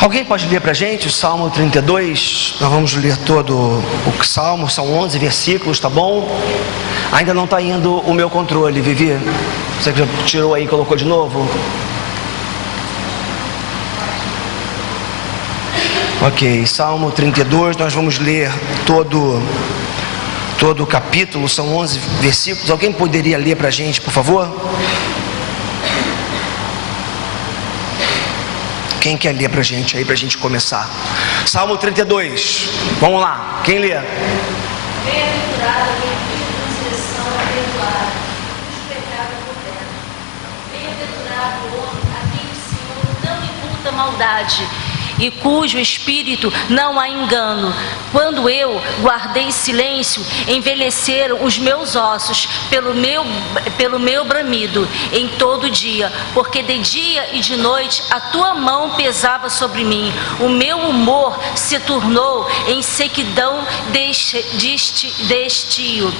Alguém pode ler para a gente o Salmo 32? Nós vamos ler todo o Salmo, são 11 versículos, tá bom? Ainda não está indo o meu controle, Vivi. Você já tirou aí e colocou de novo? Ok, Salmo 32, nós vamos ler todo o capítulo, são 11 versículos. Alguém poderia ler para a gente, por favor? Quem quer ler para a gente aí, para a gente começar? Salmo 32, vamos lá, quem lê? Bem-aventurado quem cuja transgressão é perdoada, cujo pecado é coberto. Bem-aventurado o homem a quem o Senhor não imputa maldade e cujo espírito não há engano. Quando eu guardei silêncio, envelheceram os meus ossos pelo meu bramido em todo dia, porque de dia e de noite a tua mão pesava sobre mim. O meu humor se tornou em sequidão de estio.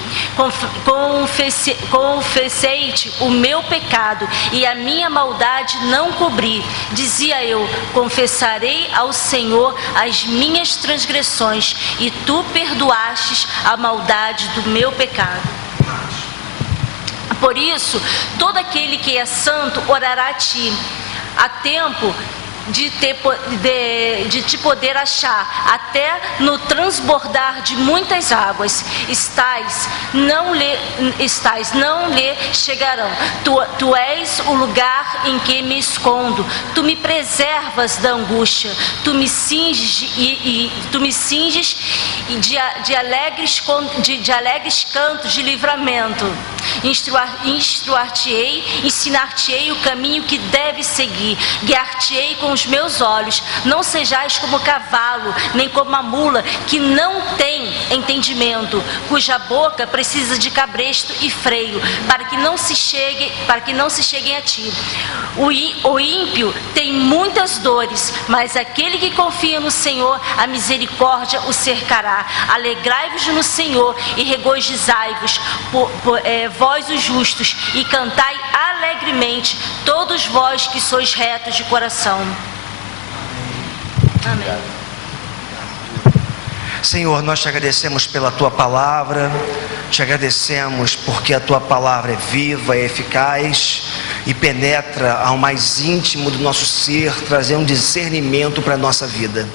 Confessei-te o meu pecado e a minha maldade não cobri. Dizia eu: confessarei ao Senhor as minhas transgressões, e tu perdoastes a maldade do meu pecado. Por isso, todo aquele que é santo orará a ti. Há tempo de te poder achar, até no transbordar de muitas águas. Não lhe chegarão. Tu és o lugar em que me escondo. Tu me preservas da angústia. Tu me cinges de alegres cantos de livramento. Instruar-te-ei, ensinar-te-ei o caminho que deves seguir. Guiar-te-ei com os meus olhos. Não sejais como o cavalo, nem como a mula, que não tem entendimento, cuja boca precisa de cabresto e freio, para que não se cheguem a ti. O ímpio tem muitas dores, mas aquele que confia no Senhor, a misericórdia o cercará. Alegrai-vos no Senhor e regozijai-vos, vós os justos, e cantai alegremente, todos vós que sois retos de coração. Amém. Senhor, nós te agradecemos pela tua palavra, te agradecemos porque a tua palavra é viva, é eficaz e penetra ao mais íntimo do nosso ser, trazendo um discernimento para a nossa vida.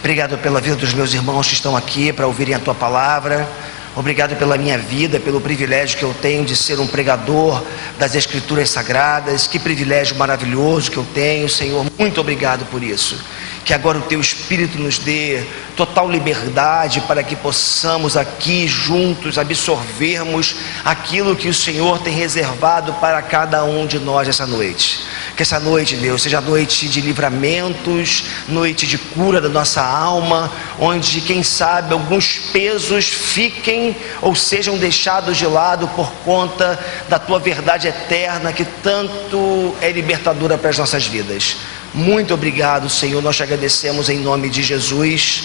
Obrigado pela vida dos meus irmãos que estão aqui para ouvirem a tua palavra. Obrigado pela minha vida, pelo privilégio que eu tenho de ser um pregador das Escrituras Sagradas. Que privilégio maravilhoso que eu tenho, Senhor. Muito obrigado por isso. Que agora o teu Espírito nos dê total liberdade para que possamos aqui juntos absorvermos aquilo que o Senhor tem reservado para cada um de nós essa noite. Que essa noite, Deus, seja noite de livramentos, noite de cura da nossa alma, onde, quem sabe, alguns pesos fiquem ou sejam deixados de lado por conta da tua verdade eterna, que tanto é libertadora para as nossas vidas. Muito obrigado, Senhor, nós te agradecemos em nome de Jesus.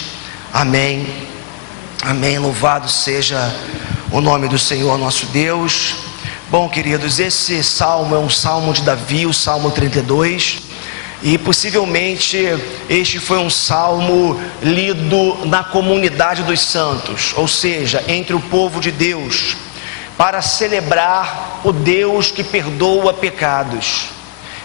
Amém. Amém. Louvado seja o nome do Senhor nosso Deus. Bom, queridos, esse salmo é um salmo de Davi, o Salmo 32, e possivelmente este foi um salmo lido na comunidade dos santos, ou seja, entre o povo de Deus, para celebrar o Deus que perdoa pecados,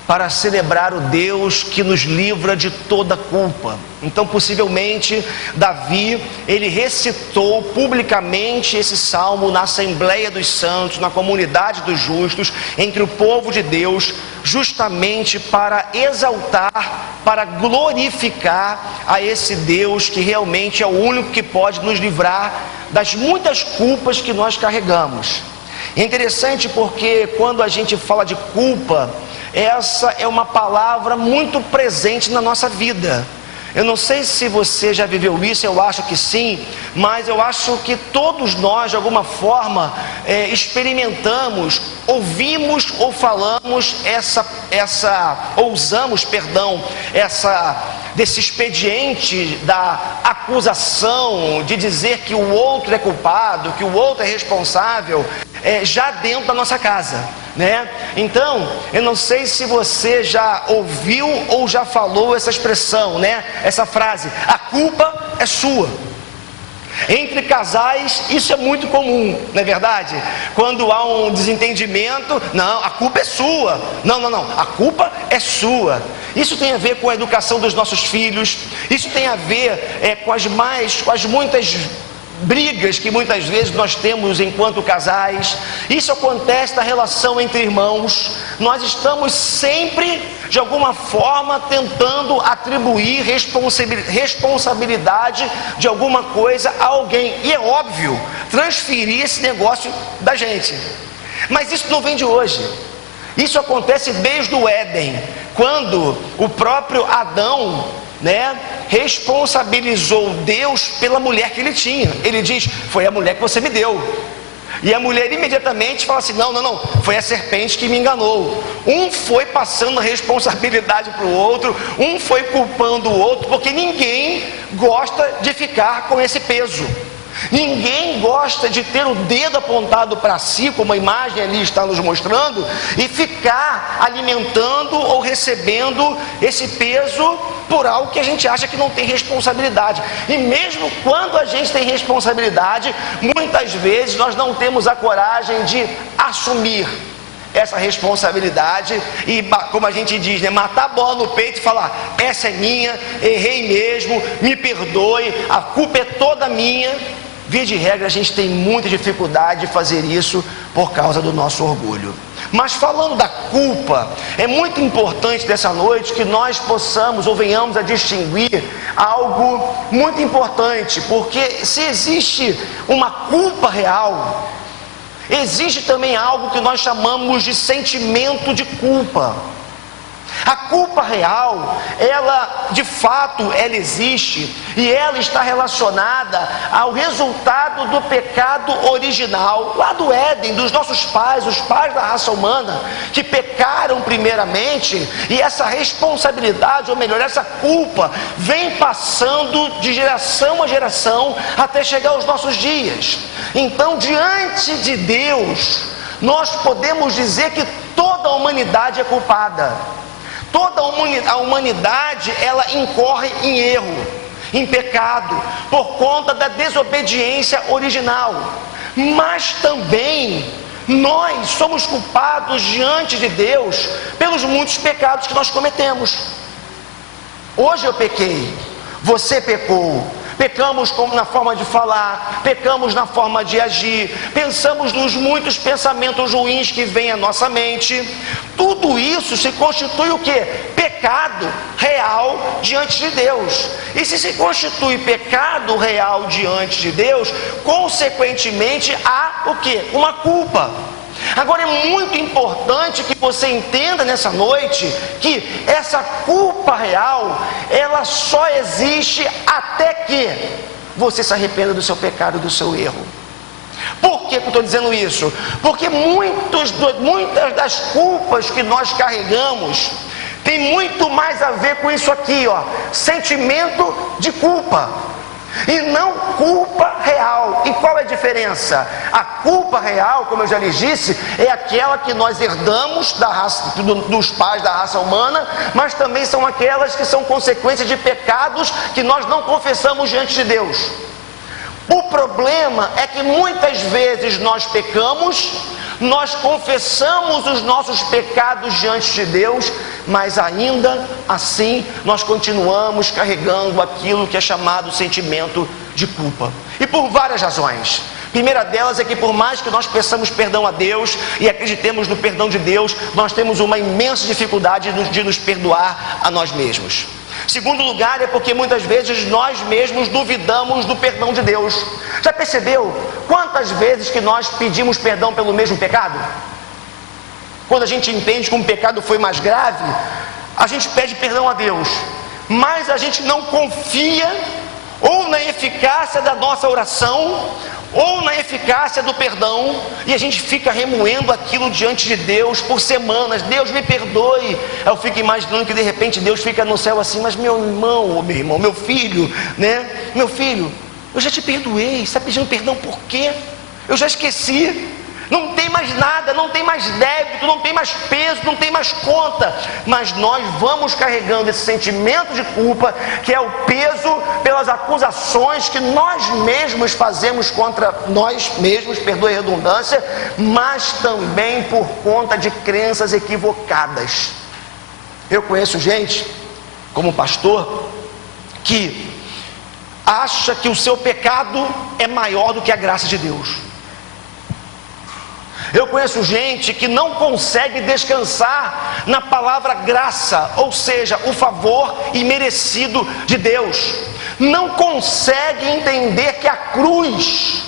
para celebrar o Deus que nos livra de toda culpa. Então, possivelmente, Davi, ele recitou publicamente esse salmo na Assembleia dos Santos, na comunidade dos justos, entre o povo de Deus, justamente para exaltar, para glorificar a esse Deus que realmente é o único que pode nos livrar das muitas culpas que nós carregamos. É interessante porque quando a gente fala de culpa, essa é uma palavra muito presente na nossa vida. Eu não sei se você já viveu isso, eu acho que sim, mas eu acho que todos nós, de alguma forma, experimentamos, ouvimos ou falamos ou usamos, desse expediente da acusação, de dizer que o outro é culpado, que o outro é responsável. já dentro da nossa casa, né? Então, eu não sei se você já ouviu ou já falou essa expressão, né? Essa frase: a culpa é sua. Entre casais, isso é muito comum, não é verdade? Quando há um desentendimento, não, a culpa é sua. Não, a culpa é sua. Isso tem a ver com a educação dos nossos filhos. Isso tem a ver com as muitas brigas que muitas vezes nós temos enquanto casais. Isso acontece na relação entre irmãos. Nós estamos sempre, de alguma forma, tentando atribuir responsabilidade de alguma coisa a alguém. E é óbvio, transferir esse negócio da gente. Mas isso não vem de hoje. Isso acontece desde o Éden, quando o próprio Adão, responsabilizou Deus pela mulher que ele tinha. Ele diz: foi a mulher que você me deu. E a mulher imediatamente fala assim: não, foi a serpente que me enganou. Um foi passando a responsabilidade para o outro, um foi culpando o outro, porque ninguém gosta de ficar com esse peso. Ninguém gosta de ter o dedo apontado para si, como a imagem ali está nos mostrando, e ficar alimentando ou recebendo esse peso por algo que a gente acha que não tem responsabilidade. E mesmo quando a gente tem responsabilidade, muitas vezes nós não temos a coragem de assumir essa responsabilidade e, como a gente diz, matar a bola no peito e falar: essa é minha, errei mesmo, me perdoe, a culpa é toda minha. Via de regra, a gente tem muita dificuldade de fazer isso por causa do nosso orgulho. Mas falando da culpa, é muito importante dessa noite que nós possamos ou venhamos a distinguir algo muito importante, porque se existe uma culpa real, existe também algo que nós chamamos de sentimento de culpa. A culpa real, ela de fato, ela existe e ela está relacionada ao resultado do pecado original, lá do Éden, dos nossos pais, os pais da raça humana, que pecaram primeiramente, e essa responsabilidade, ou melhor, essa culpa, vem passando de geração a geração até chegar aos nossos dias. Então, diante de Deus, nós podemos dizer que toda a humanidade é culpada. Toda a humanidade, ela incorre em erro, em pecado, por conta da desobediência original. Mas também nós somos culpados diante de Deus pelos muitos pecados que nós cometemos. Hoje eu pequei, você pecou. Pecamos na forma de falar, pecamos na forma de agir, pensamos nos muitos pensamentos ruins que vêm à nossa mente. Tudo isso se constitui o quê? Pecado real diante de Deus. E se constitui pecado real diante de Deus, consequentemente há o quê? Uma culpa. Agora é muito importante que você entenda nessa noite que essa culpa real, ela só existe até que você se arrependa do seu pecado, do seu erro. Por que eu estou dizendo isso? Porque muitas das culpas que nós carregamos tem muito mais a ver com isso aqui, sentimento de culpa. E não culpa real. E qual é a diferença? A culpa real, como eu já lhes disse, é aquela que nós herdamos dos pais da raça humana, mas também são aquelas que são consequências de pecados que nós não confessamos diante de Deus. O problema é que muitas vezes nós pecamos, nós confessamos os nossos pecados diante de Deus, mas ainda assim nós continuamos carregando aquilo que é chamado sentimento de culpa. E por várias razões. A primeira delas é que por mais que nós peçamos perdão a Deus e acreditemos no perdão de Deus, nós temos uma imensa dificuldade de nos perdoar a nós mesmos. Segundo lugar, é porque muitas vezes nós mesmos duvidamos do perdão de Deus. Já percebeu quantas vezes que nós pedimos perdão pelo mesmo pecado? Quando a gente entende que um pecado foi mais grave, a gente pede perdão a Deus, mas a gente não confia ou na eficácia da nossa oração, ou na eficácia do perdão, e a gente fica remoendo aquilo diante de Deus por semanas. Deus me perdoe. Eu fico imaginando que de repente Deus fica no céu assim: mas meu irmão, meu filho, Meu filho, eu já te perdoei. Você está pedindo perdão por quê? Eu já esqueci. não tem mais nada, não tem mais débito, não tem mais peso, não tem mais conta, mas nós vamos carregando esse sentimento de culpa, que é o peso pelas acusações que nós mesmos fazemos contra nós mesmos, perdoe a redundância, mas também por conta de crenças equivocadas. Eu conheço gente, como pastor, que acha que o seu pecado é maior do que a graça de Deus. Eu conheço gente que não consegue descansar na palavra graça, ou seja, o favor imerecido de Deus. Não consegue entender que a cruz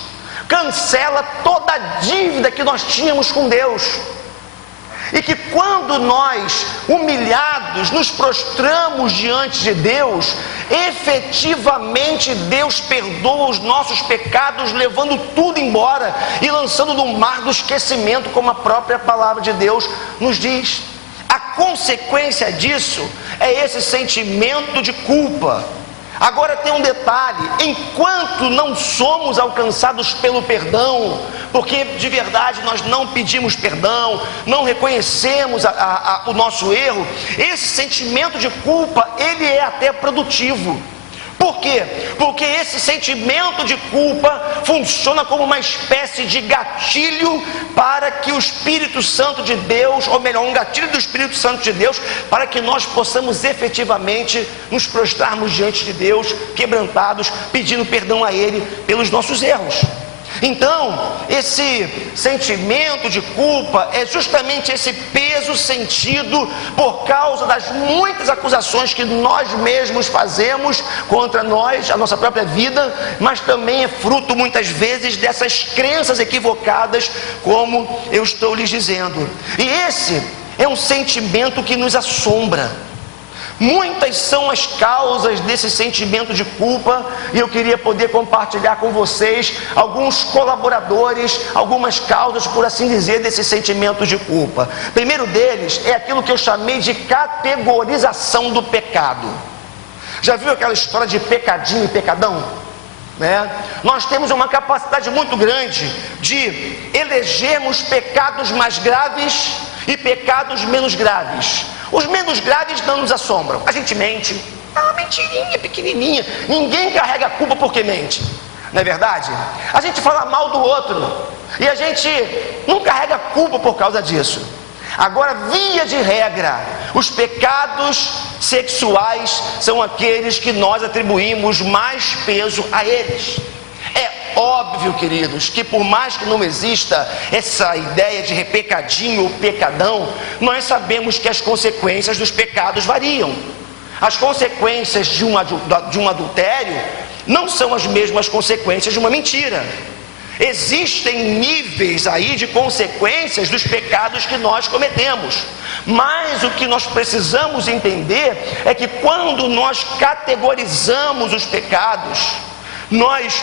cancela toda a dívida que nós tínhamos com Deus. E que quando nós, humilhados, nos prostramos diante de Deus, efetivamente Deus perdoa os nossos pecados, levando tudo embora e lançando no mar do esquecimento, como a própria palavra de Deus nos diz. A consequência disso é esse sentimento de culpa. Agora tem um detalhe: enquanto não somos alcançados pelo perdão, porque de verdade nós não pedimos perdão, não reconhecemos o nosso erro, esse sentimento de culpa, ele é até produtivo. Por quê? Porque esse sentimento de culpa funciona como uma espécie de gatilho para que o Espírito Santo de Deus, ou melhor, um gatilho do Espírito Santo de Deus, para que nós possamos efetivamente nos prostrarmos diante de Deus, quebrantados, pedindo perdão a Ele pelos nossos erros. Então, esse sentimento de culpa é justamente esse peso sentido por causa das muitas acusações que nós mesmos fazemos contra nós, a nossa própria vida, mas também é fruto muitas vezes dessas crenças equivocadas, como eu estou lhes dizendo. E esse é um sentimento que nos assombra. Muitas são as causas desse sentimento de culpa, e eu queria poder compartilhar com vocês alguns colaboradores, algumas causas, por assim dizer, desse sentimento de culpa. Primeiro deles é aquilo que eu chamei de categorização do pecado. Já viu aquela história de pecadinho e pecadão? Nós temos uma capacidade muito grande de elegermos pecados mais graves e pecados menos graves. Os menos graves não nos assombram. A gente mente, uma mentirinha pequenininha, ninguém carrega a culpa porque mente, não é verdade? A gente fala mal do outro e a gente não carrega a culpa por causa disso. Agora, via de regra, os pecados sexuais são aqueles que nós atribuímos mais peso a eles. É óbvio, queridos, que por mais que não exista essa ideia de pecadinho ou pecadão, nós sabemos que as consequências dos pecados variam. As consequências de um adultério não são as mesmas consequências de uma mentira. Existem níveis aí de consequências dos pecados que nós cometemos. Mas o que nós precisamos entender é que quando nós categorizamos os pecados, nós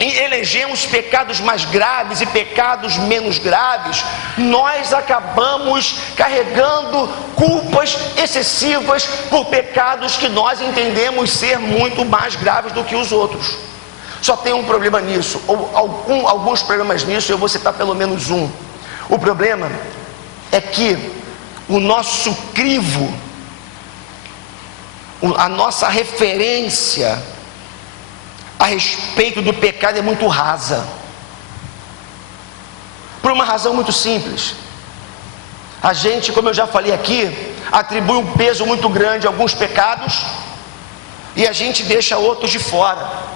elegemos pecados mais graves e pecados menos graves, nós acabamos carregando culpas excessivas por pecados que nós entendemos ser muito mais graves do que os outros. Só tem um problema nisso, ou alguns problemas nisso, eu vou citar pelo menos um. O problema é que o nosso crivo, a nossa referência a respeito do pecado é muito rasa. Por uma razão muito simples. A gente, como eu já falei aqui, atribui um peso muito grande a alguns pecados e a gente deixa outros de fora.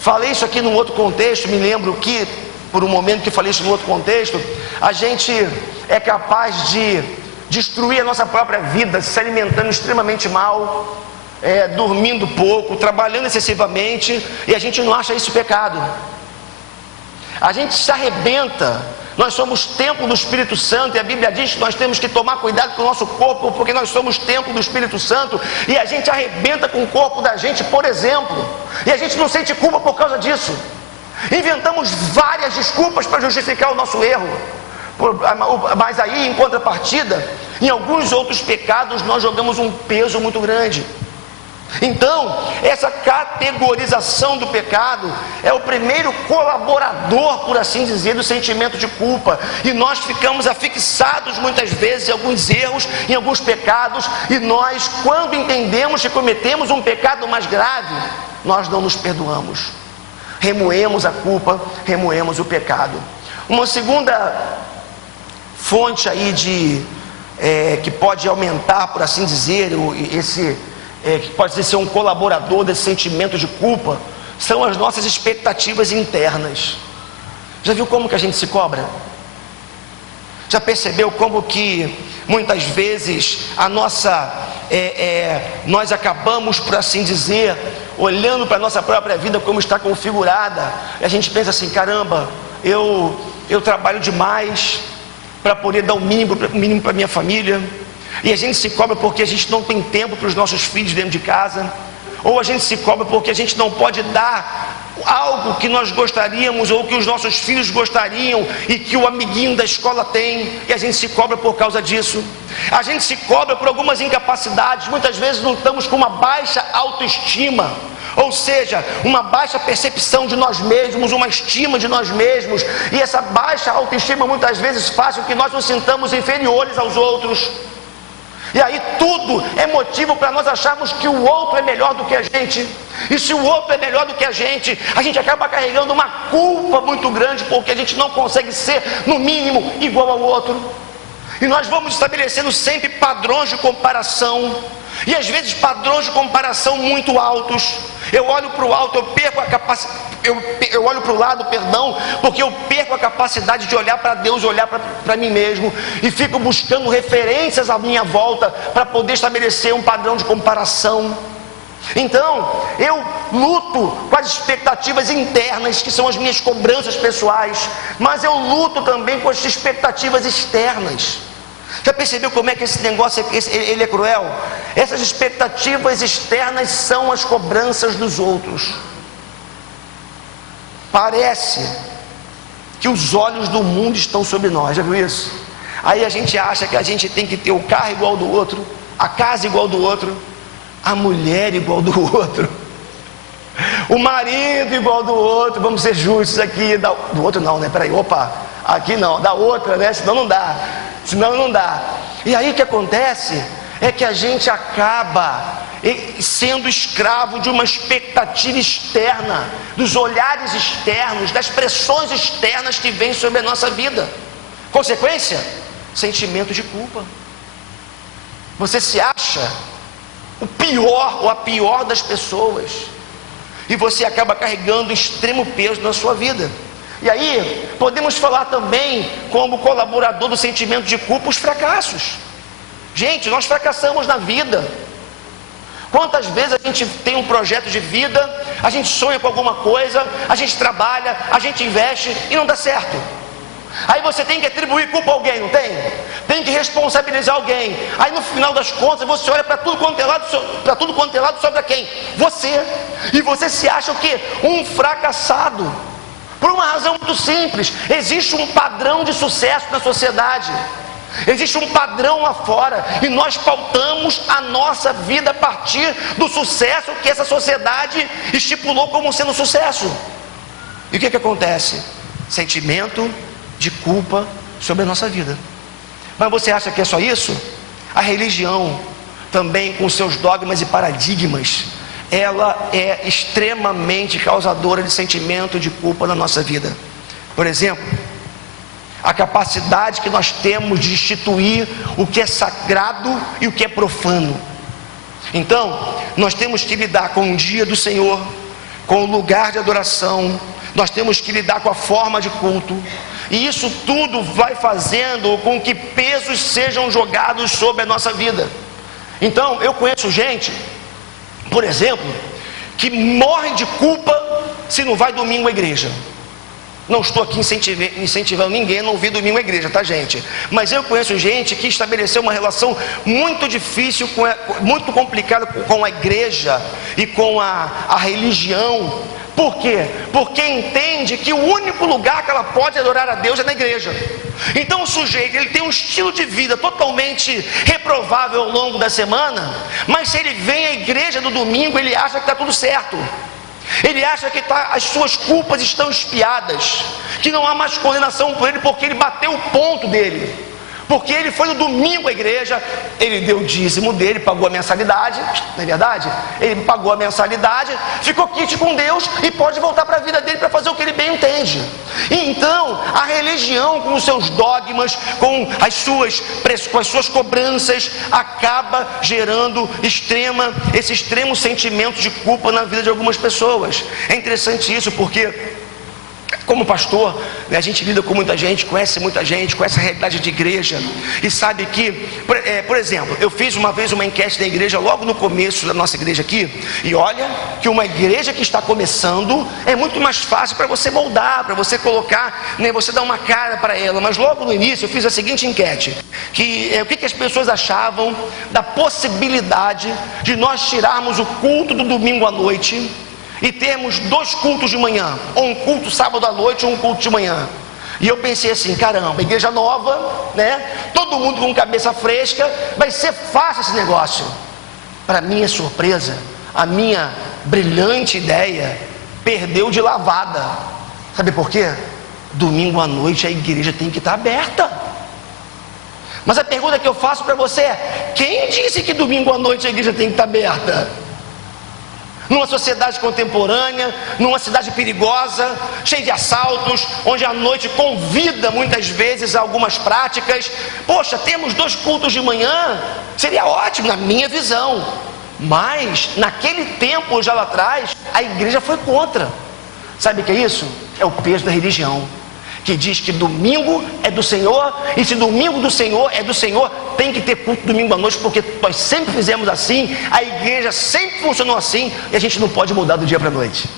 Falei isso aqui num outro contexto, me lembro que, por um momento que falei isso num outro contexto, a gente é capaz de destruir a nossa própria vida, se alimentando extremamente mal, dormindo pouco, trabalhando excessivamente, e a gente não acha isso pecado. A gente se arrebenta. Nós somos templo do Espírito Santo, e a Bíblia diz que nós temos que tomar cuidado com o nosso corpo, porque nós somos templo do Espírito Santo, e a gente arrebenta com o corpo da gente, por exemplo, e a gente não sente culpa por causa disso. Inventamos várias desculpas para justificar o nosso erro, mas aí, em contrapartida, em alguns outros pecados nós jogamos um peso muito grande. Então, essa categorização do pecado é o primeiro colaborador, por assim dizer, do sentimento de culpa. E nós ficamos afixados muitas vezes em alguns erros, em alguns pecados, e nós, quando entendemos que cometemos um pecado mais grave, nós não nos perdoamos. Remoemos a culpa, remoemos o pecado. Uma segunda fonte aí que pode aumentar, por assim dizer, que pode ser um colaborador desse sentimento de culpa, são as nossas expectativas internas. Já viu como que a gente se cobra? Já percebeu como que muitas vezes nós acabamos, por assim dizer, olhando para a nossa própria vida como está configurada, e a gente pensa assim: caramba, eu trabalho demais para poder dar o mínimo para minha família, e a gente se cobra porque a gente não tem tempo para os nossos filhos dentro de casa, ou a gente se cobra porque a gente não pode dar algo que nós gostaríamos, ou que os nossos filhos gostariam, e que o amiguinho da escola tem, e a gente se cobra por causa disso. A gente se cobra por algumas incapacidades. Muitas vezes não estamos com uma baixa autoestima, ou seja, uma baixa percepção de nós mesmos, uma estima de nós mesmos, e essa baixa autoestima muitas vezes faz com que nós nos sintamos inferiores aos outros. E aí tudo é motivo para nós acharmos que o outro é melhor do que a gente. E se o outro é melhor do que a gente acaba carregando uma culpa muito grande, porque a gente não consegue ser, no mínimo, igual ao outro. E nós vamos estabelecendo sempre padrões de comparação, e às vezes padrões de comparação muito altos. Eu olho para o alto, eu perco a capacidade, eu olho para o lado, porque eu perco a capacidade de olhar para Deus, olhar para mim mesmo, e fico buscando referências à minha volta para poder estabelecer um padrão de comparação. Então, eu luto com as expectativas internas, que são as minhas cobranças pessoais, mas eu luto também com as expectativas externas. Já percebeu como é que esse negócio ele é cruel? Essas expectativas externas são as cobranças dos outros. Parece que os olhos do mundo estão sobre nós, já viu isso? Aí a gente acha que a gente tem que ter o carro igual do outro, a casa igual do outro, a mulher igual do outro, o marido igual do outro. Vamos ser justos aqui. Do outro não, né? Peraí, aqui não, da outra, né? Senão não dá. E aí o que acontece é que a gente acaba sendo escravo de uma expectativa externa, dos olhares externos, das pressões externas que vêm sobre a nossa vida. Consequência? Sentimento de culpa. Você se acha o pior ou a pior das pessoas, e você acaba carregando extremo peso na sua vida. E aí, podemos falar também, como colaborador do sentimento de culpa, os fracassos. Gente, nós fracassamos na vida. Quantas vezes a gente tem um projeto de vida, a gente sonha com alguma coisa, a gente trabalha, a gente investe e não dá certo. Aí você tem que atribuir culpa a alguém, não tem? Tem que responsabilizar alguém. Aí no final das contas você olha para tudo quanto é lado, sobra quem? Você. E você se acha o quê? Um fracassado. Por uma razão muito simples: existe um padrão de sucesso na sociedade, existe um padrão lá fora, e nós pautamos a nossa vida a partir do sucesso que essa sociedade estipulou como sendo sucesso. E o que acontece? Sentimento de culpa sobre a nossa vida. Mas você acha que é só isso? A religião também, com seus dogmas e paradigmas, ela é extremamente causadora de sentimento de culpa na nossa vida. Por exemplo, a capacidade que nós temos de instituir o que é sagrado e o que é profano. Então, nós temos que lidar com o dia do Senhor, com o lugar de adoração, nós temos que lidar com a forma de culto, e isso tudo vai fazendo com que pesos sejam jogados sobre a nossa vida. Então, eu conheço gente, por exemplo, que morre de culpa se não vai domingo à igreja. Não estou aqui incentivando ninguém a não vir domingo à igreja, tá, gente? Mas eu conheço gente que estabeleceu uma relação muito difícil, muito complicada com a igreja e com a religião, Por quê? Porque entende que o único lugar que ela pode adorar a Deus é na igreja. Então o sujeito, ele tem um estilo de vida totalmente reprovável ao longo da semana, mas se ele vem à igreja no domingo, ele acha que está tudo certo. Ele acha que as suas culpas estão expiadas, que não há mais condenação por ele, porque ele bateu o ponto dele. Porque ele foi no domingo à igreja, ele deu o dízimo dele, pagou a mensalidade, não é verdade? Ele pagou a mensalidade, ficou quite com Deus e pode voltar para a vida dele para fazer o que ele bem entende. E então, a religião com os seus dogmas, com as suas cobranças, acaba gerando esse extremo sentimento de culpa na vida de algumas pessoas. É interessante isso, porque como pastor, a gente lida com muita gente, conhece a realidade de igreja, e sabe que, por exemplo, eu fiz uma vez uma enquete da igreja, logo no começo da nossa igreja aqui, e olha, que uma igreja que está começando, é muito mais fácil para você moldar, para você colocar, você dar uma cara para ela, mas logo no início eu fiz a seguinte enquete, o que as pessoas achavam da possibilidade de nós tirarmos o culto do domingo à noite, e termos 2 cultos de manhã, ou um culto sábado à noite, ou um culto de manhã. E eu pensei assim, caramba, igreja nova, todo mundo com cabeça fresca, vai ser fácil esse negócio. Para minha surpresa, a minha brilhante ideia perdeu de lavada. Sabe por quê? Domingo à noite a igreja tem que estar aberta. Mas a pergunta que eu faço para você é: quem disse que domingo à noite a igreja tem que estar aberta? Numa sociedade contemporânea, numa cidade perigosa, cheia de assaltos, onde a noite convida muitas vezes a algumas práticas. Poxa, temos 2 cultos de manhã, seria ótimo na minha visão. Mas naquele tempo, já lá atrás, a igreja foi contra. Sabe o que é isso? É o peso da religião, que diz que domingo é do Senhor, e se domingo do Senhor é do Senhor, tem que ter culto domingo à noite, porque nós sempre fizemos assim, a igreja sempre funcionou assim, e a gente não pode mudar do dia para a noite.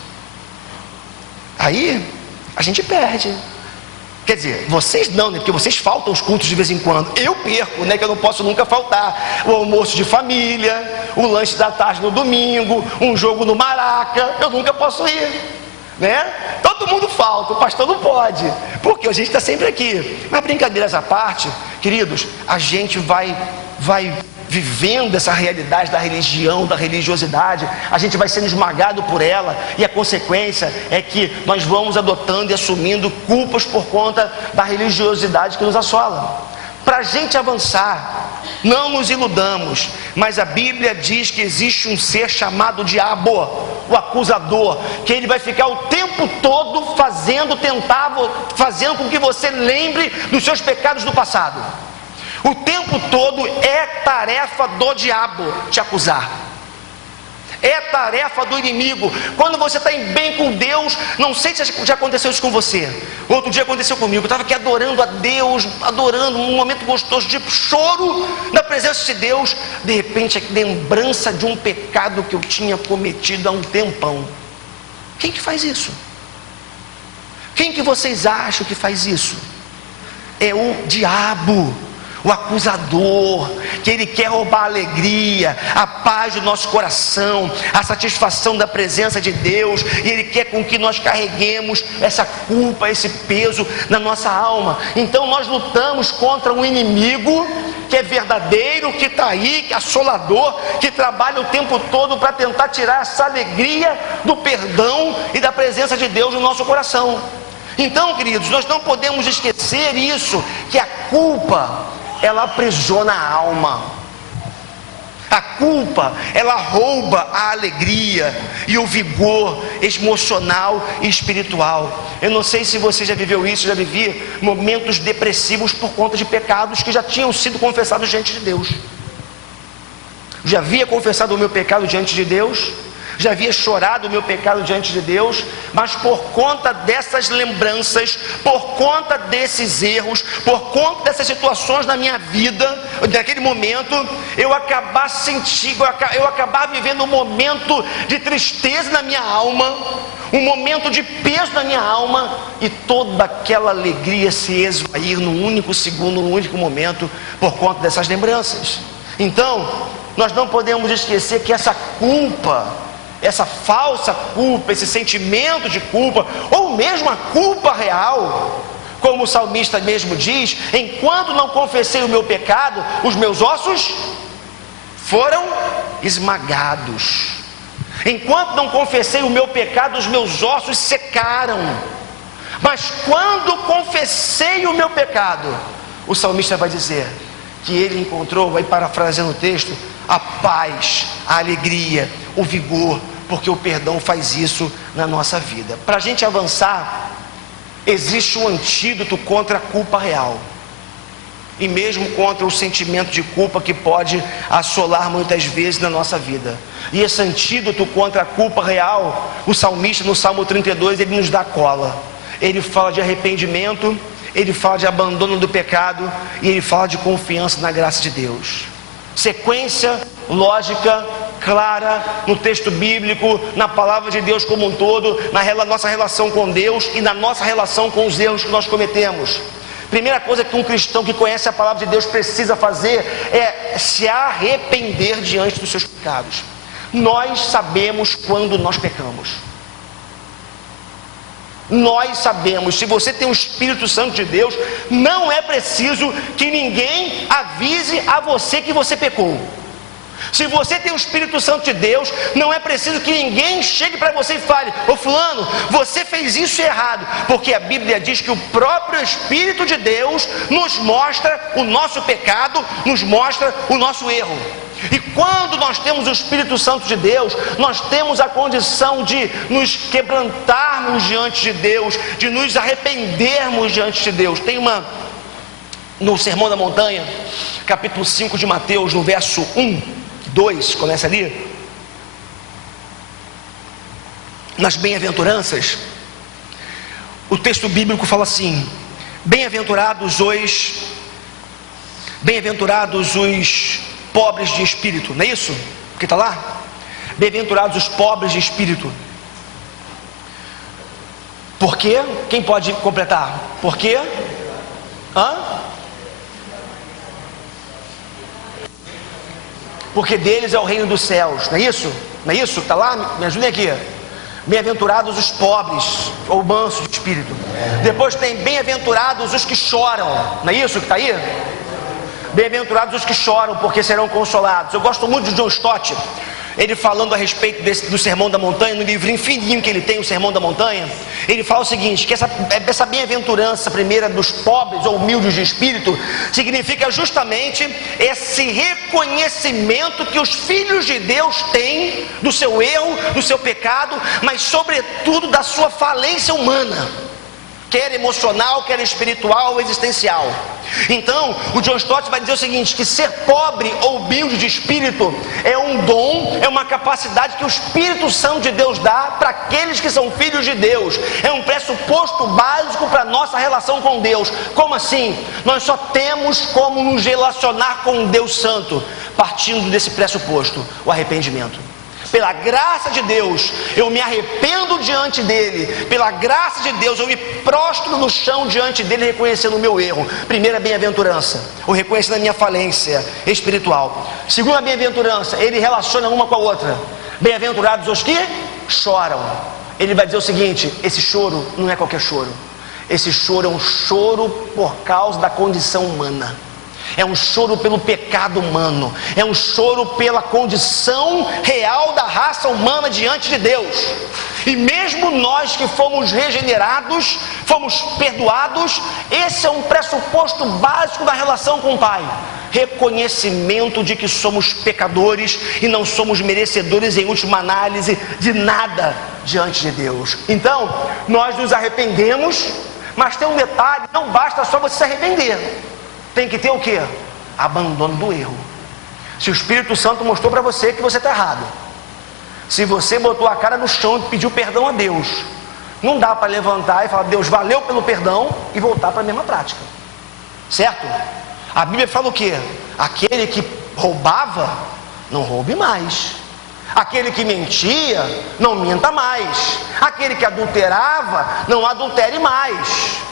Aí a gente perde. Quer dizer, vocês não, porque vocês faltam os cultos de vez em quando. Eu perco, que eu não posso nunca faltar o almoço de família, o lanche da tarde no domingo, um jogo no Maraca, eu nunca posso ir. Todo mundo falta, o pastor não pode, porque a gente está sempre aqui. Mas brincadeiras à parte, queridos, a gente vai vivendo essa realidade da religião, da religiosidade, a gente vai sendo esmagado por ela, e a consequência é que nós vamos adotando e assumindo culpas por conta da religiosidade que nos assola. Para a gente avançar, não nos iludamos, mas a Bíblia diz que existe um ser chamado diabo, o acusador, que ele vai ficar o tempo todo fazendo com que você lembre dos seus pecados do passado. O tempo todo é tarefa do diabo te acusar. É tarefa do inimigo. Quando você está em bem com Deus, não sei se já aconteceu isso com você. Outro dia aconteceu comigo. Eu estava aqui adorando a Deus, adorando, um momento gostoso de choro na presença de Deus. De repente, a lembrança de um pecado que eu tinha cometido há um tempão. Quem que faz isso? Quem que vocês acham que faz isso? É o diabo, o acusador, que ele quer roubar a alegria, a paz do nosso coração, a satisfação da presença de Deus, e ele quer com que nós carreguemos essa culpa, esse peso na nossa alma. Então nós lutamos contra um inimigo que é verdadeiro, que está aí, que é assolador, que trabalha o tempo todo para tentar tirar essa alegria do perdão e da presença de Deus no nosso coração. Então, queridos, nós não podemos esquecer isso, que a culpa, ela aprisiona a alma. A culpa, ela rouba a alegria e o vigor emocional e espiritual. Eu não sei se você já viveu isso, já vivi momentos depressivos por conta de pecados que já tinham sido confessados diante de Deus. Já havia confessado o meu pecado diante de Deus, já havia chorado o meu pecado diante de Deus, mas por conta dessas lembranças, por conta desses erros, por conta dessas situações na minha vida, naquele momento, eu acabava vivendo um momento de tristeza na minha alma, um momento de peso na minha alma, e toda aquela alegria se esvair num único segundo, num único momento, por conta dessas lembranças. Então, nós não podemos esquecer que essa culpa, essa falsa culpa, esse sentimento de culpa, ou mesmo a culpa real, como o salmista mesmo diz: enquanto não confessei o meu pecado, os meus ossos foram esmagados. Enquanto não confessei o meu pecado, os meus ossos secaram. Mas quando confessei o meu pecado, o salmista vai dizer que ele encontrou, vai parafraseando o texto, a paz, a alegria, o vigor, porque o perdão faz isso na nossa vida. Para a gente avançar, existe um antídoto contra a culpa real, e mesmo contra o sentimento de culpa que pode assolar muitas vezes na nossa vida. E esse antídoto contra a culpa real, o salmista no Salmo 32, ele nos dá cola. Ele fala de arrependimento, ele fala de abandono do pecado, e ele fala de confiança na graça de Deus. Sequência lógica, clara, no texto bíblico, na palavra de Deus como um todo, na nossa relação com Deus e na nossa relação com os erros que nós cometemos. Primeira coisa que um cristão que conhece a palavra de Deus precisa fazer é se arrepender diante dos seus pecados. Nós sabemos quando nós pecamos. Nós sabemos. Se você tem o Espírito Santo de Deus, não é preciso que ninguém avise a você que você pecou. Se você tem o Espírito Santo de Deus, não é preciso que ninguém chegue para você e fale: ô fulano, você fez isso errado, porque a Bíblia diz que o próprio Espírito de Deus nos mostra o nosso pecado, nos mostra o nosso erro. E quando nós temos o Espírito Santo de Deus, nós temos a condição de nos quebrantarmos diante de Deus, de nos arrependermos diante de Deus. Tem no Sermão da Montanha, capítulo 5 de Mateus, no verso 2, começa ali, nas bem-aventuranças, o texto bíblico fala assim: bem-aventurados os pobres de espírito, não é isso? Que está lá? Bem-aventurados os pobres de espírito. Por quê? Quem pode completar? Por quê? Porque deles é o reino dos céus, não é isso? Não é isso? Está lá? Me ajudem aqui. Bem-aventurados os pobres, ou mansos de espírito. Depois tem bem-aventurados os que choram, não é isso que está aí? Bem-aventurados os que choram, porque serão consolados. Eu gosto muito de John Stott, ele falando a respeito do Sermão da Montanha, no livrinho fininho que ele tem, o Sermão da Montanha. Ele fala o seguinte, que essa bem-aventurança primeira dos pobres ou humildes de espírito significa justamente esse reconhecimento que os filhos de Deus têm do seu erro, do seu pecado, mas sobretudo da sua falência humana, quer emocional, quer espiritual ou existencial. Então, o John Stott vai dizer o seguinte, que ser pobre ou humilde de espírito é um dom, é uma capacidade que o Espírito Santo de Deus dá para aqueles que são filhos de Deus. É um pressuposto básico para a nossa relação com Deus. Como assim? Nós só temos como nos relacionar com Deus Santo partindo desse pressuposto, o arrependimento. Pela graça de Deus, eu me arrependo diante dele. Pela graça de Deus, eu me prostro no chão diante dele, reconhecendo o meu erro. Primeira bem-aventurança, o reconhecendo a minha falência espiritual. Segunda bem-aventurança, ele relaciona uma com a outra. Bem-aventurados os que choram. Ele vai dizer o seguinte: esse choro não é qualquer choro. Esse choro é um choro por causa da condição humana. É um choro pelo pecado humano, é um choro pela condição real da raça humana diante de Deus. E mesmo nós que fomos regenerados, fomos perdoados, esse é um pressuposto básico da relação com o Pai. Reconhecimento de que somos pecadores e não somos merecedores, em última análise, de nada diante de Deus. Então, nós nos arrependemos, mas tem um detalhe: não basta só você se arrepender. Tem que ter o quê? Abandono do erro. Se o Espírito Santo mostrou para você que você está errado, se você botou a cara no chão e pediu perdão a Deus, não dá para levantar e falar: Deus, valeu pelo perdão, e voltar para a mesma prática. Certo? A Bíblia fala o quê? Aquele que roubava, não roube mais. Aquele que mentia, não minta mais. Aquele que adulterava, não adultere mais.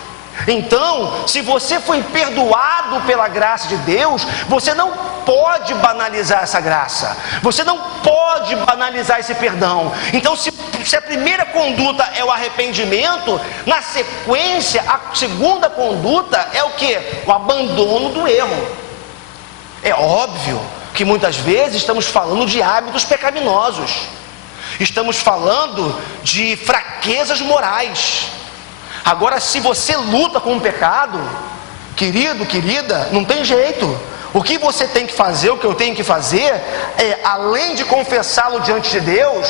Então, se você foi perdoado pela graça de Deus, você não pode banalizar essa graça, você não pode banalizar esse perdão. Então, se a primeira conduta é o arrependimento, na sequência, a segunda conduta é o quê? O abandono do erro. É óbvio que muitas vezes estamos falando de hábitos pecaminosos, estamos falando de fraquezas morais. Agora, se você luta com o pecado, querido, querida, não tem jeito. O que você tem que fazer, o que eu tenho que fazer, é, além de confessá-lo diante de Deus,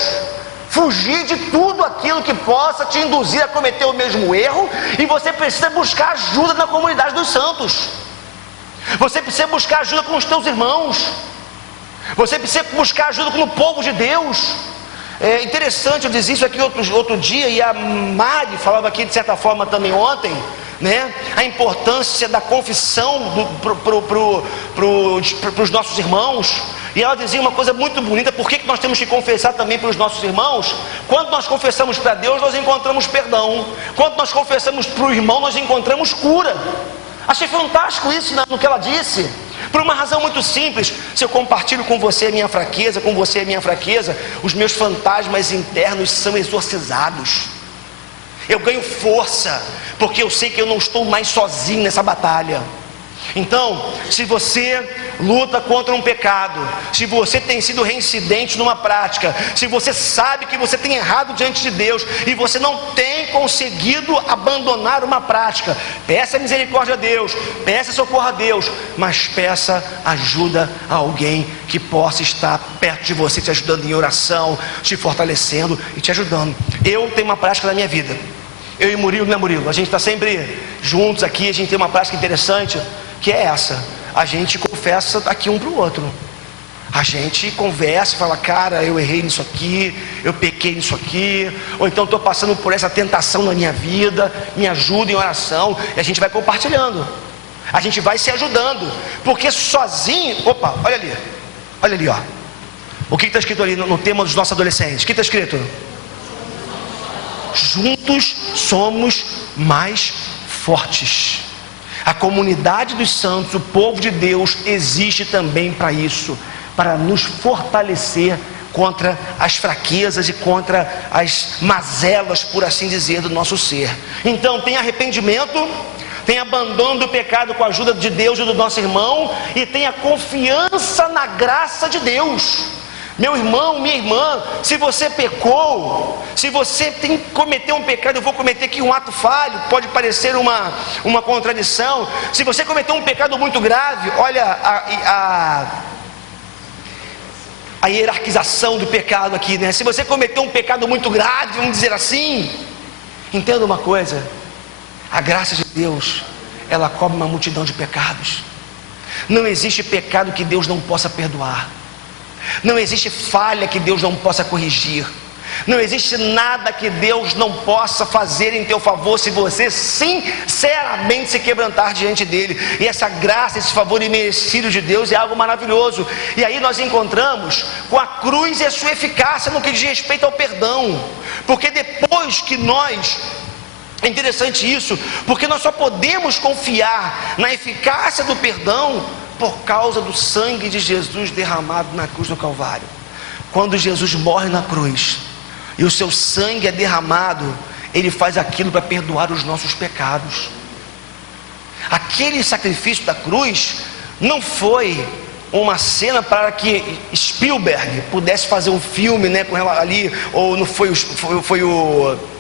fugir de tudo aquilo que possa te induzir a cometer o mesmo erro. E você precisa buscar ajuda na comunidade dos santos. Você precisa buscar ajuda com os teus irmãos. Você precisa buscar ajuda com o povo de Deus. É interessante, eu disse isso aqui outro dia, e a Mari falava aqui de certa forma também ontem, né? A importância da confissão para os nossos irmãos. E ela dizia uma coisa muito bonita: por que nós temos que confessar também para os nossos irmãos? Quando nós confessamos para Deus, nós encontramos perdão. Quando nós confessamos para o irmão, nós encontramos cura. Achei fantástico isso no que ela disse. Por uma razão muito simples: se eu compartilho com você a minha fraqueza, com você a minha fraqueza, os meus fantasmas internos são exorcizados. Eu ganho força, porque eu sei que eu não estou mais sozinho nessa batalha. Então, se você luta contra um pecado, se você tem sido reincidente numa prática, se você sabe que você tem errado diante de Deus e você não tem conseguido abandonar uma prática, peça misericórdia a Deus, peça socorro a Deus, mas peça ajuda a alguém que possa estar perto de você, te ajudando em oração, te fortalecendo e te ajudando. Eu tenho uma prática na minha vida, eu e Murilo, né Murilo? A gente está sempre juntos aqui, a gente tem uma prática interessante, que é essa: a gente confessa aqui um para o outro. A gente conversa e fala: cara, eu errei nisso aqui, eu pequei nisso aqui, ou então estou passando por essa tentação na minha vida, me ajuda em oração. E a gente vai compartilhando, a gente vai se ajudando, porque sozinho, opa, olha ali ó, o que está escrito ali no tema dos nossos adolescentes? O que está escrito? Juntos somos mais fortes. A comunidade dos santos, o povo de Deus, existe também para isso, para nos fortalecer contra as fraquezas e contra as mazelas, por assim dizer, do nosso ser. Então, tem arrependimento, tem abandono do pecado com a ajuda de Deus e do nosso irmão, e tem a confiança na graça de Deus. Meu irmão, minha irmã, se você pecou, se você cometeu um pecado, eu vou cometer aqui um ato falho, pode parecer uma contradição. Se você cometeu um pecado muito grave, olha a hierarquização do pecado aqui, né? Se você cometeu um pecado muito grave, vamos dizer assim, entenda uma coisa: a graça de Deus, ela cobre uma multidão de pecados. Não existe pecado que Deus não possa perdoar. Não existe falha que Deus não possa corrigir. Não existe nada que Deus não possa fazer em teu favor, se você sinceramente se quebrantar diante dele. E essa graça, esse favor imerecido de Deus é algo maravilhoso. E aí nós encontramos com a cruz e a sua eficácia no que diz respeito ao perdão. Porque depois que nós... É interessante isso, porque nós só podemos confiar na eficácia do perdão por causa do sangue de Jesus derramado na cruz do Calvário. Quando Jesus morre na cruz e o seu sangue é derramado, ele faz aquilo para perdoar os nossos pecados. Aquele sacrifício da cruz não foi uma cena para que Spielberg pudesse fazer um filme, né, com ela ali, ou não foi o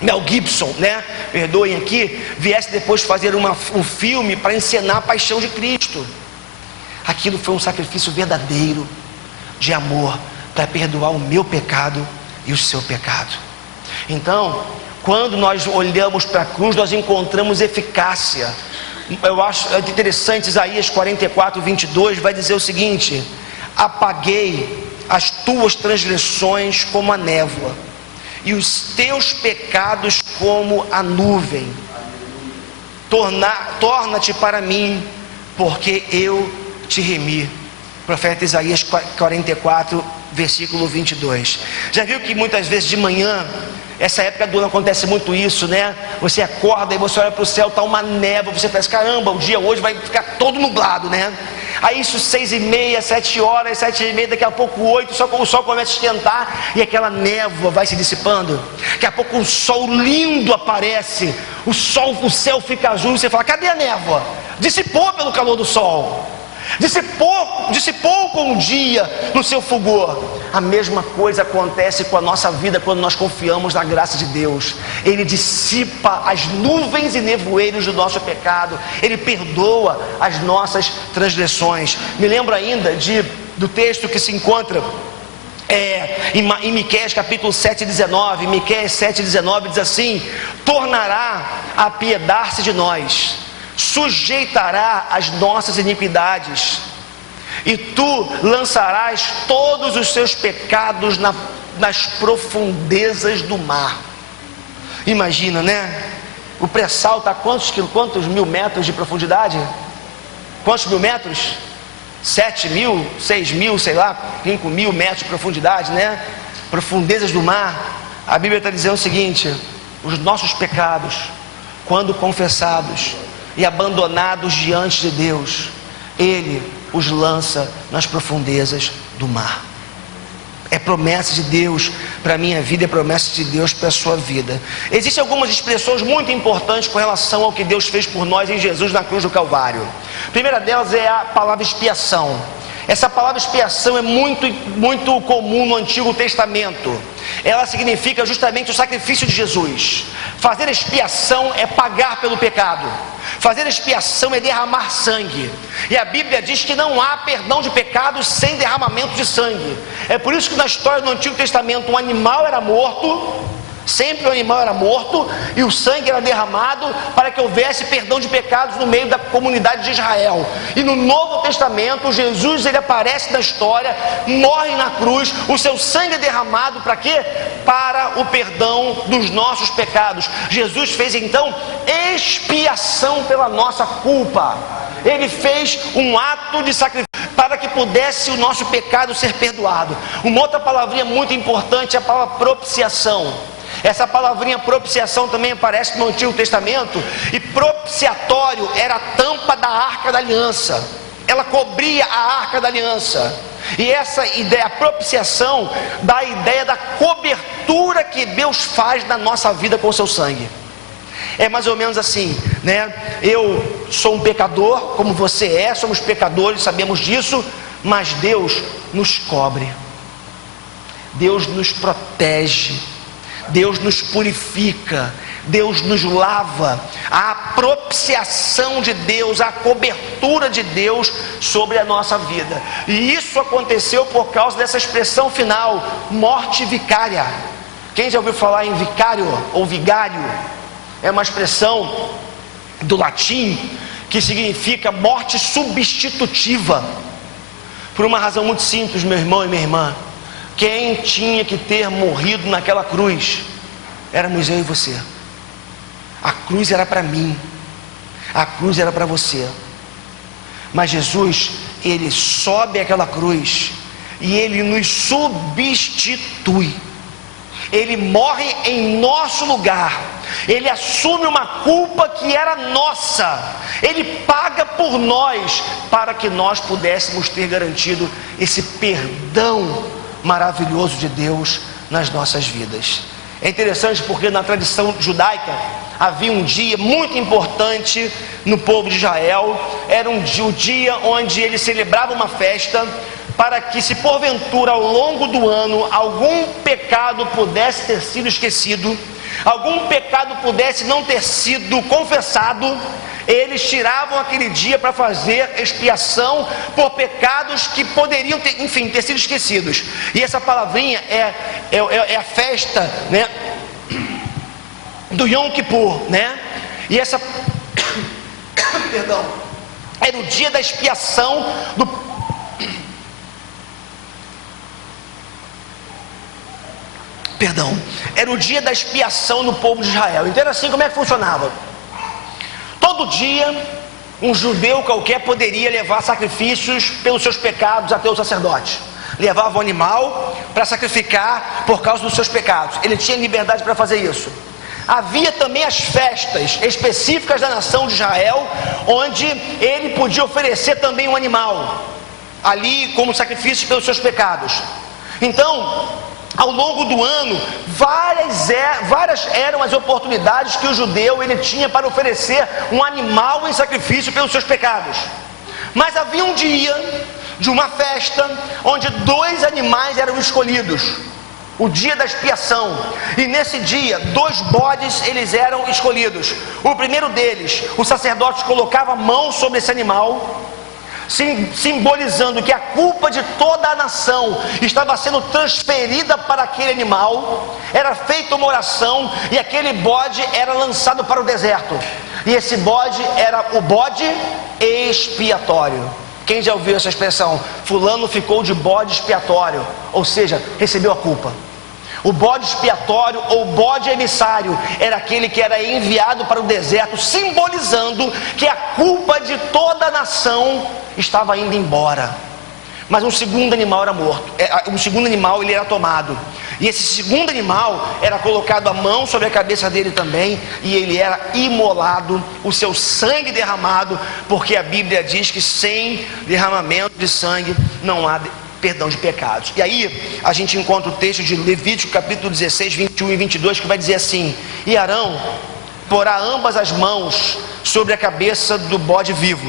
Mel Gibson, né, perdoem aqui, viesse depois fazer um filme para encenar a paixão de Cristo. Aquilo foi um sacrifício verdadeiro de amor para perdoar o meu pecado e o seu pecado. Então, quando nós olhamos para a cruz, nós encontramos eficácia. Eu acho interessante, Isaías 44, 22 vai dizer o seguinte: apaguei as tuas transgressões como a névoa e os teus pecados como a nuvem. Torna-te para mim, porque eu te remi. Profeta Isaías 44, versículo 22. Já viu que muitas vezes de manhã, essa época do ano acontece muito isso, né? Você acorda e você olha para o céu, está uma névoa, você pensa, caramba, o dia hoje vai ficar todo nublado, né? Aí isso 6h30, 7 horas, 7h30, daqui a pouco 8, o sol começa a esquentar e aquela névoa vai se dissipando. Daqui a pouco um sol lindo aparece, o céu fica azul e você fala, cadê a névoa? Dissipou pelo calor do sol. Dissipou com o dia no seu fulgor. A mesma coisa acontece com a nossa vida quando nós confiamos na graça de Deus. Ele dissipa as nuvens e nevoeiros do nosso pecado. Ele perdoa as nossas transgressões. Me lembro ainda do texto que se encontra em Miqueias capítulo 7:19. Miqueias 7:19 diz assim: tornará a apiedar-se de nós, sujeitará as nossas iniquidades, e tu lançarás todos os seus pecados nas profundezas do mar. Imagina, né? O pré-sal está quantos mil metros de profundidade? Quantos mil metros? 7.000, 6.000, sei lá, 5.000 metros de profundidade, né? Profundezas do mar. A Bíblia está dizendo o seguinte: os nossos pecados, quando confessados e abandonados diante de Deus, Ele os lança nas profundezas do mar. É promessa de Deus para a minha vida, é promessa de Deus para a sua vida. Existem algumas expressões muito importantes com relação ao que Deus fez por nós em Jesus na cruz do Calvário. A primeira delas é a palavra expiação. Essa palavra expiação é muito comum no Antigo Testamento. Ela significa justamente o sacrifício de Jesus. Fazer expiação é pagar pelo pecado. Fazer expiação é derramar sangue. E a Bíblia diz que não há perdão de pecados sem derramamento de sangue. É por isso que na história do Antigo Testamento um animal era morto, sempre o animal era morto, e o sangue era derramado para que houvesse perdão de pecados no meio da comunidade de Israel. E no Novo Testamento, Jesus, ele aparece na história, morre na cruz, o seu sangue é derramado para quê? Para o perdão dos nossos pecados. Jesus fez então expiação pela nossa culpa. Ele fez um ato de sacrifício para que pudesse o nosso pecado ser perdoado. Uma outra palavrinha muito importante é a palavra propiciação. Essa palavrinha propiciação também aparece no Antigo Testamento. E propiciatório era a tampa da Arca da Aliança. Ela cobria a Arca da Aliança. E essa ideia, a propiciação, dá a ideia da cobertura que Deus faz na nossa vida com o seu sangue. É mais ou menos assim, né? Eu sou um pecador, como você é, somos pecadores, sabemos disso, mas Deus nos cobre, Deus nos protege, Deus nos purifica, Deus nos lava. A propiciação de Deus, a cobertura de Deus sobre a nossa vida. E isso aconteceu por causa dessa expressão final, morte vicária. Quem já ouviu falar em vicário ou vigário? É uma expressão do latim que significa morte substitutiva. Por uma razão muito simples, meu irmão e minha irmã. Quem tinha que ter morrido naquela cruz éramos eu e você. A cruz era para mim, a cruz era para você. Mas Jesus, ele sobe aquela cruz e ele nos substitui. Ele morre em nosso lugar. Ele assume uma culpa que era nossa. Ele paga por nós para que nós pudéssemos ter garantido esse perdão maravilhoso de Deus nas nossas vidas. É interessante porque na tradição judaica havia um dia muito importante no povo de Israel. Era o dia onde eles celebravam uma festa para que, se porventura ao longo do ano algum pecado pudesse ter sido esquecido, algum pecado pudesse não ter sido confessado, eles tiravam aquele dia para fazer expiação por pecados que poderiam ter, enfim, ter sido esquecidos. E essa palavrinha é a festa, né, do Yom Kippur, né? E essa perdão, era o dia da expiação do era o dia da expiação no povo de Israel. Então era assim, como é que funcionava? Todo dia um judeu qualquer poderia levar sacrifícios pelos seus pecados até o sacerdote. levava o animal para sacrificar por causa dos seus pecados. Ele tinha liberdade para fazer isso. Havia também as festas específicas da nação de Israel, onde ele podia oferecer também um animal, ali como sacrifício pelos seus pecados. Então, ao longo do ano, várias eram as oportunidades que o judeu ele tinha para oferecer um animal em sacrifício pelos seus pecados. Mas havia um dia de uma festa onde 2 animais eram escolhidos, o dia da expiação, e nesse dia 2 bodes eles eram escolhidos. O primeiro deles, o sacerdote colocava a mão sobre esse animal, simbolizando que a culpa de toda a nação estava sendo transferida para aquele animal. Era feita uma oração e aquele bode era lançado para o deserto, e esse bode era o bode expiatório. Quem já ouviu essa expressão? Fulano ficou de bode expiatório, ou seja, recebeu a culpa. O bode expiatório ou bode emissário era aquele que era enviado para o deserto, simbolizando que a culpa de toda a nação estava indo embora. Mas um segundo animal era morto, um segundo animal ele era tomado, e esse segundo animal era colocado a mão sobre a cabeça dele também, e ele era imolado, o seu sangue derramado, porque a Bíblia diz que sem derramamento de sangue não há perdão de pecados. E aí a gente encontra o texto de Levítico capítulo 16, 21 e 22, que vai dizer assim: e Arão porá ambas as mãos sobre a cabeça do bode vivo,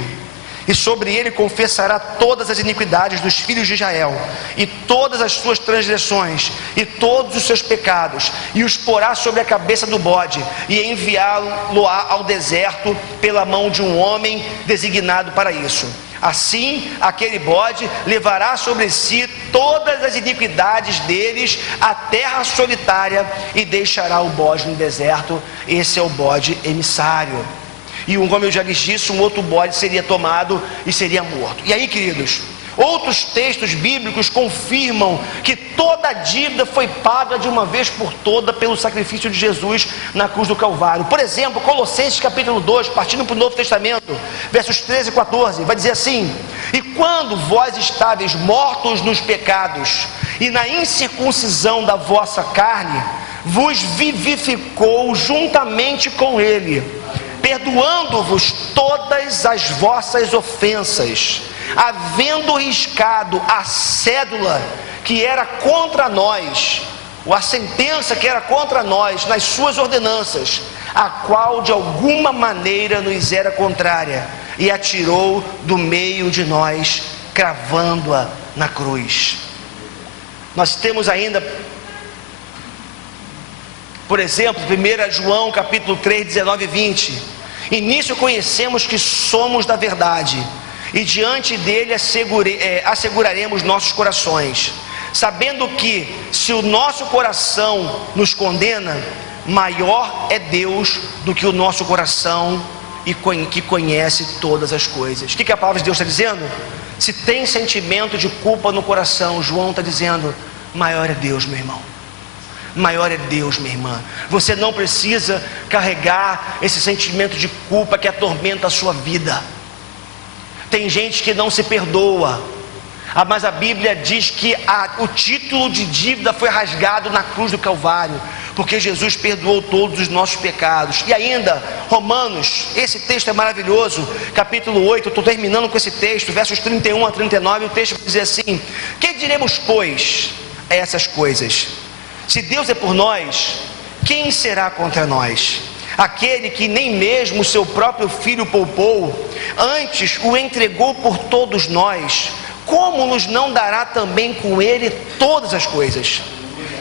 e sobre ele confessará todas as iniquidades dos filhos de Israel, e todas as suas transgressões, e todos os seus pecados, e os porá sobre a cabeça do bode, e enviá-lo ao deserto pela mão de um homem designado para isso. Assim, aquele bode levará sobre si todas as iniquidades deles à terra solitária, e deixará o bode no deserto. Esse é o bode emissário. E como eu já lhes disse, um outro bode seria tomado e seria morto. E aí, queridos, outros textos bíblicos confirmam que toda a dívida foi paga de uma vez por toda pelo sacrifício de Jesus na cruz do Calvário. Por exemplo, Colossenses capítulo 2, partindo para o Novo Testamento, versos 13 e 14, vai dizer assim: e quando vós estáveis mortos nos pecados e na incircuncisão da vossa carne, vos vivificou juntamente com ele, perdoando-vos todas as vossas ofensas, havendo riscado a cédula que era contra nós, ou a sentença que era contra nós nas suas ordenanças, a qual de alguma maneira nos era contrária, e atirou do meio de nós, cravando-a na cruz. Nós temos ainda, por exemplo, 1 João capítulo 3, 19 e 20. E nisso conhecemos que somos da verdade, e diante dele asseguraremos nossos corações, sabendo que se o nosso coração nos condena, maior é Deus do que o nosso coração, e que conhece todas as coisas. O que a palavra de Deus está dizendo? Se tem sentimento de culpa no coração, João está dizendo: maior é Deus, meu irmão. Maior é Deus, minha irmã. Você não precisa carregar esse sentimento de culpa que atormenta a sua vida. Tem gente que não se perdoa, mas a Bíblia diz que o título de dívida foi rasgado na cruz do Calvário, porque Jesus perdoou todos os nossos pecados. E ainda, Romanos, esse texto é maravilhoso, capítulo 8, eu estou terminando com esse texto, versos 31 a 39, o texto diz assim: que diremos, pois, a essas coisas? Se Deus é por nós, quem será contra nós? Aquele que nem mesmo o seu próprio filho poupou, antes o entregou por todos nós, como nos não dará também com ele todas as coisas?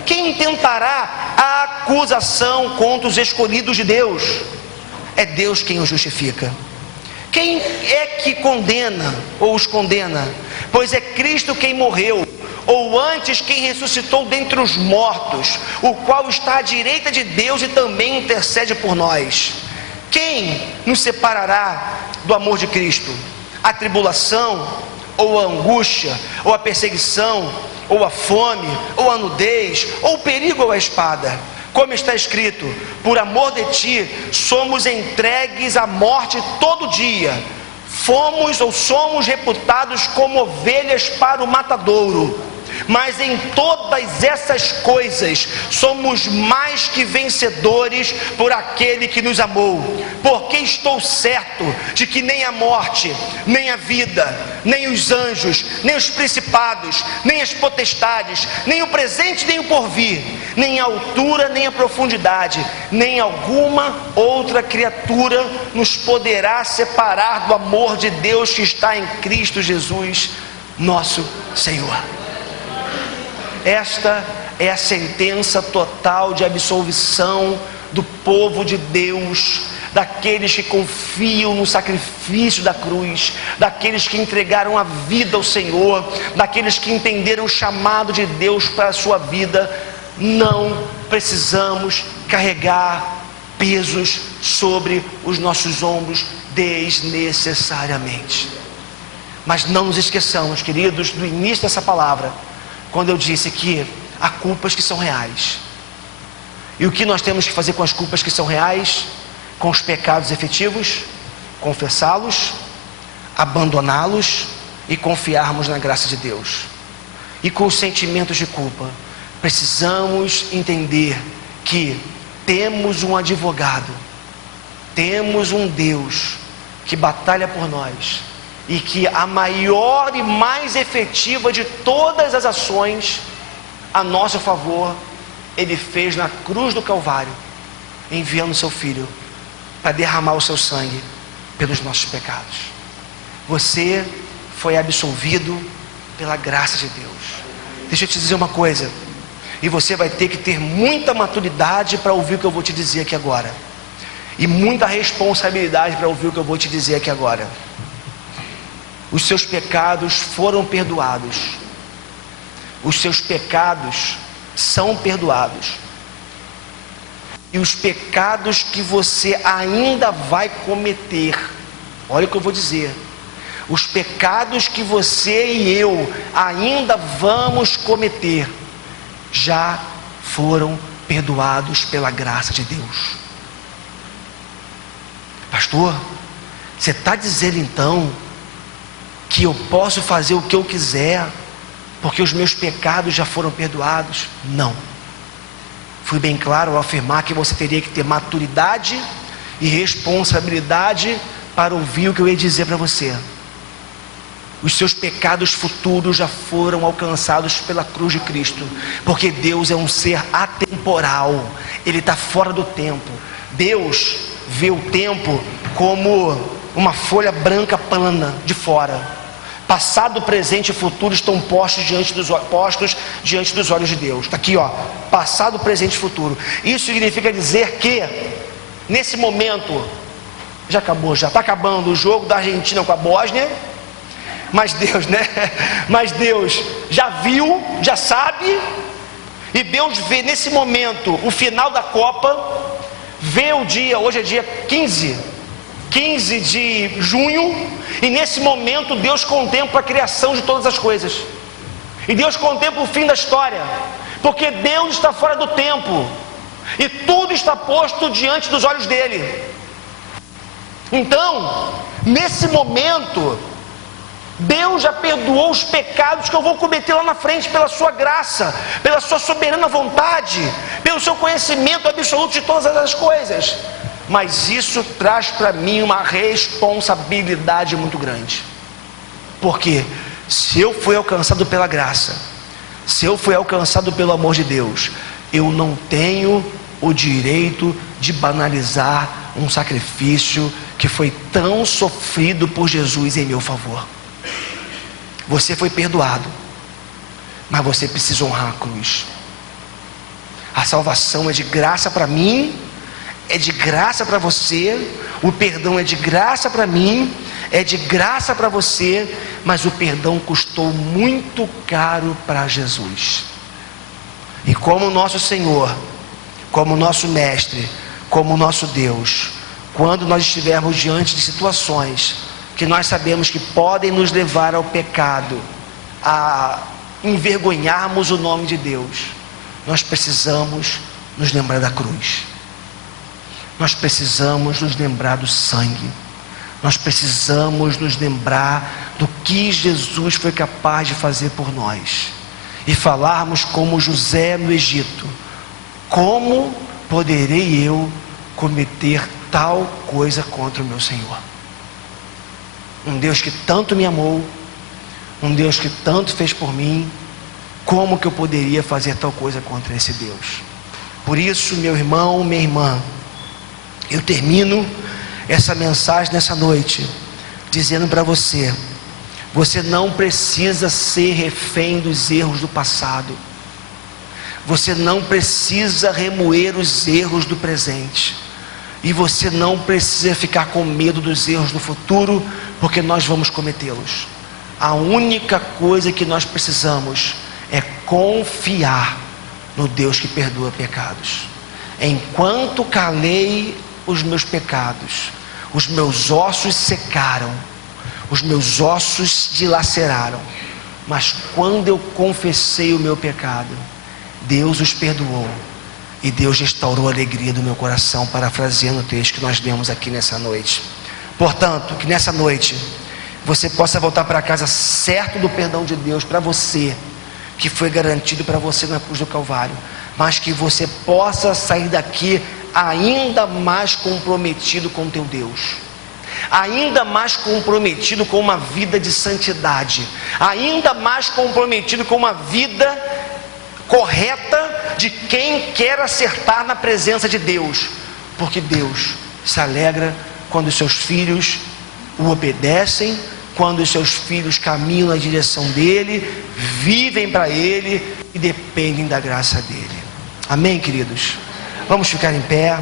Quem intentará a acusação contra os escolhidos de Deus? É Deus quem os justifica. Quem é que condena ou os condena? Pois é Cristo quem morreu, ou antes quem ressuscitou dentre os mortos, o qual está à direita de Deus e também intercede por nós. Quem nos separará do amor de Cristo? A tribulação, ou a angústia, ou a perseguição, ou a fome, ou a nudez, ou o perigo ou a espada? Como está escrito: por amor de ti somos entregues à morte todo dia, fomos ou somos reputados como ovelhas para o matadouro. mas em todas essas coisas somos mais que vencedores por aquele que nos amou, porque estou certo de que nem a morte, nem a vida, nem os anjos, nem os principados, nem as potestades, nem o presente, nem o porvir, nem a altura, nem a profundidade, nem alguma outra criatura nos poderá separar do amor de Deus que está em Cristo Jesus, nosso Senhor. Esta é a sentença total de absolvição do povo de Deus, daqueles que confiam no sacrifício da cruz, daqueles que entregaram a vida ao Senhor, daqueles que entenderam o chamado de Deus para a sua vida. Não precisamos carregar pesos sobre os nossos ombros desnecessariamente. Mas não nos esqueçamos, queridos, do início dessa palavra, quando eu disse que há culpas que são reais. E o que nós temos que fazer com as culpas que são reais? Com os pecados efetivos? Confessá-los, abandoná-los e confiarmos na graça de Deus. E com os sentimentos de culpa, precisamos entender que temos um advogado, temos um Deus que batalha por nós, e que a maior e mais efetiva de todas as ações a nosso favor, Ele fez na cruz do Calvário, enviando seu Filho para derramar o seu sangue pelos nossos pecados. Você foi absolvido pela graça de Deus. Deixa eu te dizer uma coisa, e você vai ter que ter muita maturidade para ouvir o que eu vou te dizer aqui agora, e muita responsabilidade para ouvir o que eu vou te dizer aqui agora. Os seus pecados foram perdoados. Os seus pecados são perdoados. E os pecados que você ainda vai cometer, olha o que eu vou dizer, os pecados que você e eu ainda vamos cometer, já foram perdoados pela graça de Deus. Pastor, você está dizendo então que eu posso fazer o que eu quiser, porque os meus pecados já foram perdoados? Não. Fui bem claro ao afirmar que você teria que ter maturidade e responsabilidade para ouvir o que eu ia dizer para você. Os seus pecados futuros já foram alcançados pela cruz de Cristo, porque Deus é um ser atemporal, Ele está fora do tempo. Deus vê o tempo como uma folha branca plana de fora. Passado, presente e futuro estão postos diante dos olhos de Deus. Está aqui, ó, passado, presente e futuro. Isso significa dizer que nesse momento já acabou, já está acabando o jogo da Argentina com a Bósnia, mas Deus, mas Deus já viu, já sabe, e Deus vê nesse momento o final da Copa, vê o dia, hoje é dia 15 de junho, e nesse momento Deus contempla a criação de todas as coisas, e Deus contempla o fim da história, porque Deus está fora do tempo, e tudo está posto diante dos olhos dele. Então, nesse momento, Deus já perdoou os pecados que eu vou cometer lá na frente, pela sua graça, pela sua soberana vontade, pelo seu conhecimento absoluto de todas as coisas. Mas isso traz para mim uma responsabilidade muito grande, porque se eu fui alcançado pela graça, se eu fui alcançado pelo amor de Deus, eu não tenho o direito de banalizar um sacrifício que foi tão sofrido por Jesus em meu favor. Você foi perdoado, mas você precisa honrar a cruz. A salvação é de graça para mim, é de graça para você, o perdão é de graça para mim, é de graça para você, mas o perdão custou muito caro para Jesus. E como nosso Senhor, como nosso Mestre, como nosso Deus, quando nós estivermos diante de situações que nós sabemos que podem nos levar ao pecado, a envergonharmos o nome de Deus, nós precisamos nos lembrar da cruz. Nós precisamos nos lembrar do sangue. Nós precisamos nos lembrar do que Jesus foi capaz de fazer por nós. e falarmos como José no Egito: como poderei eu cometer tal coisa contra o meu Senhor? Um Deus que tanto me amou, um Deus que tanto fez por mim, como que eu poderia fazer tal coisa contra esse Deus? Por isso, meu irmão, minha irmã, eu termino essa mensagem nessa noite dizendo para você: você não precisa ser refém dos erros do passado, você não precisa remoer os erros do presente, e você não precisa ficar com medo dos erros do futuro, porque nós vamos cometê-los. A única coisa que nós precisamos é confiar no Deus que perdoa pecados. Enquanto calei os meus pecados, os meus ossos secaram, os meus ossos dilaceraram, mas quando eu confessei o meu pecado, Deus os perdoou, e Deus restaurou a alegria do meu coração, parafraseando o texto que nós lemos aqui nessa noite. Portanto, que nessa noite você possa voltar para casa certo do perdão de Deus para você, que foi garantido para você na cruz do Calvário, mas que você possa sair daqui ainda mais comprometido com teu Deus, ainda mais comprometido com uma vida de santidade, ainda mais comprometido com uma vida correta de quem quer acertar na presença de Deus, porque Deus se alegra quando os seus filhos o obedecem, quando os seus filhos caminham na direção dele, vivem para ele e dependem da graça dele. Amém, queridos? Vamos ficar em pé.